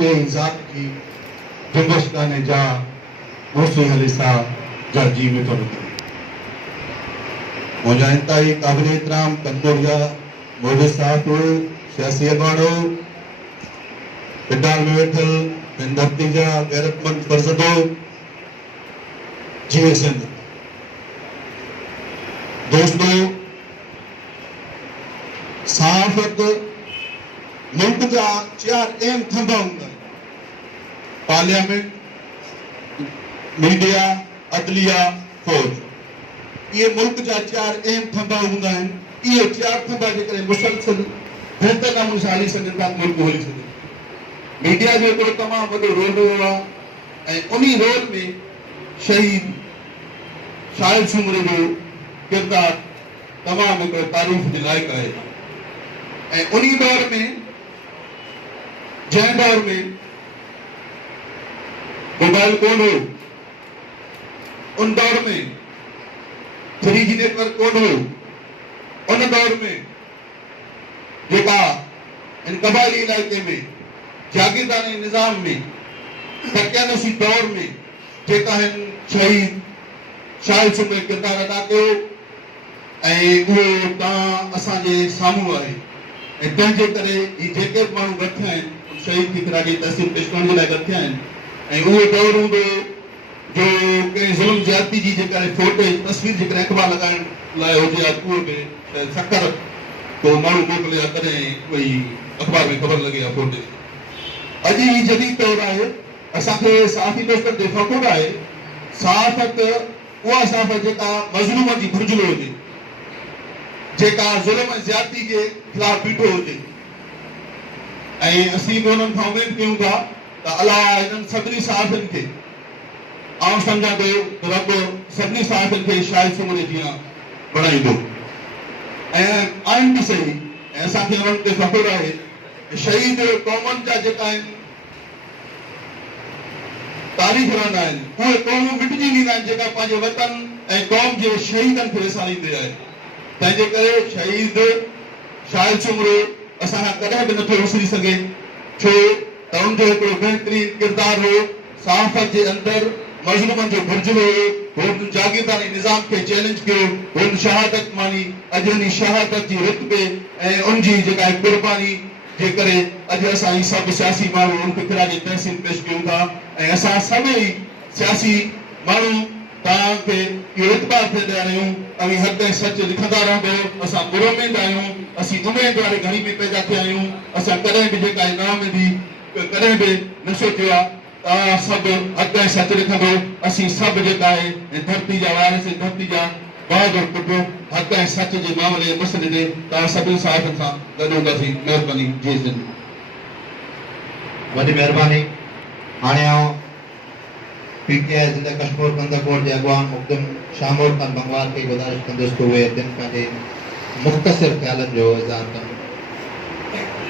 जे ज़ात की जुम्बश काने जा मोसे हलिसा जर्जी में तो मुझा इंतहाई काबिल एहतराम कनपुरिया मोदी साहब सियासी अबाड़ो पिडाल में वेठल धरती जा गैरतमंद फर्जदो जी सिंध दोस्तों सहाफ़त मुल्क जा 4 अहम थंबा हूंदा आहिनि पार्लियामेंट मीडिया अदलिया फौज ये मुल्क जा 4 अहम थंबा हूंदा आहिनि ये 4 थंबा जेकॾहिं मुसलसल बहितर नमूने सां हली सघनि था मुल्क हली सघे मीडिया जो हिकिड़ो तमामु वॾो रोल रहियो आहे ऐं उन्ही रोल में शहीद शाहिद सुमरे जो किरदार तमामु हिकिड़ो तारीफ़ जे लाइक़ु आहे ऐं उन्ही दौर में जंहिं दौर में मोबाइल कोन हो उन दौर में 3G नेटवर्क कोन हो उन दौर में जेका इन कबायली इलाइक़े में जागीरदारी निज़ाम में दकियानूसी दौर में जेका हिन शहीद शाहिद सुमरे किरदार अदा कयो ऐं उहो तव्हां असांजे साम्हूं आहे ऐं तंहिंजे करे ही जेके बि माण्हू गठिया आहिनि शहीद की खिराजी तहसील पेश करण जे लाइ गठिया आहिनि ऐं उहो दौर हूंदो जो कंहिं ज़ुल्म ज़्यादती जी जेका फोटो तस्वीर जेकॾहिं अख़बार लॻाइण लाइ हुजे हा उहो बि सकर को माण्हू मोकिलिया तॾहिं कोई अख़बार में ख़बर लॻे हा फोटे अॼु ही जदीद दौर आहे असांखे सहाफ़ी दोस्तनि ते फ़ख़ुरु आहे सहाफ़त उहा सहाफ़त जेका मज़लूम जी घुरिजलो हुजे जेका ज़ुल्म ऐं ज़्यादती जे ख़िलाफ़ बीठो हुजे ऐं असीं बि उन्हनि खां उमेद कयूं था त अलाह हिननि सभिनी सहाफ़ियुनि खे आउं सम्झां थो त रब सभिनी सहाफ़ियुनि खे शाहिद सुमरे जीअं बणाईंदो ऐं आहिनि बि सही ऐं असांखे उन्हनि ते फ़ख़ुरु आहे शहीद क़ौमनि जा जेका आहिनि तारीख़ रहंदा आहिनि उहे क़ौमूं मिटिजी वेंदा आहिनि जेका पंहिंजे वतन ऐं क़ौम जे शहीदनि खे विसारींदे आहे तंहिंजे करे शहीद शाहिद सुमरो असांखां कॾहिं बि नथो विसरी सघे छो त उनजो हिकिड़ो बहितरीन किरदारु हो सहाफ़त जे अंदरि मज़लूमनि जो घुरिजलो हो हुन जागीरदारी निज़ाम खे चैलेंज कयो हुन शहादत मानी अॼु उन शहादत जी रुतबे ऐं उनजी जेका कुर्बानी जे करे अॼु असां ही सभु सियासी माण्हू उनखे खिराजी तहसील पेश कयूं था ऐं असां सभई सियासी माण्हू तव्हांखे इहो इतबार थे ॾियारियूं ऐं हक़ ऐं सच लिखंदा रहंदो असां पुरमेद आहियूं असीं उमेद वारी घड़ी में पैदा थिया आहियूं असां कॾहिं बि जेका इनाम दी कॾहिं बि न सोचियो आहे तव्हां सभु हक़ ऐं सच लिखंदो असीं सभु जेका आहे ऐं धरती जा वारिस धरती जा बहादुर पुट हक़ ऐं सच जे मामले मसइले ते तव्हां सभिनी साहिबनि सां गॾु हूंदासीं महिरबानी जय सिंध वॾी महिरबानी हाणे आउं PTI ज़िला कश्मीर कंदकोट जे अॻवान मुक़दम शामोर खान बंगवार खे गुज़ारिश कंदुसि त उहे दिन पंहिंजे मुख़्तसिर ख़्यालनि जो इज़हार कनि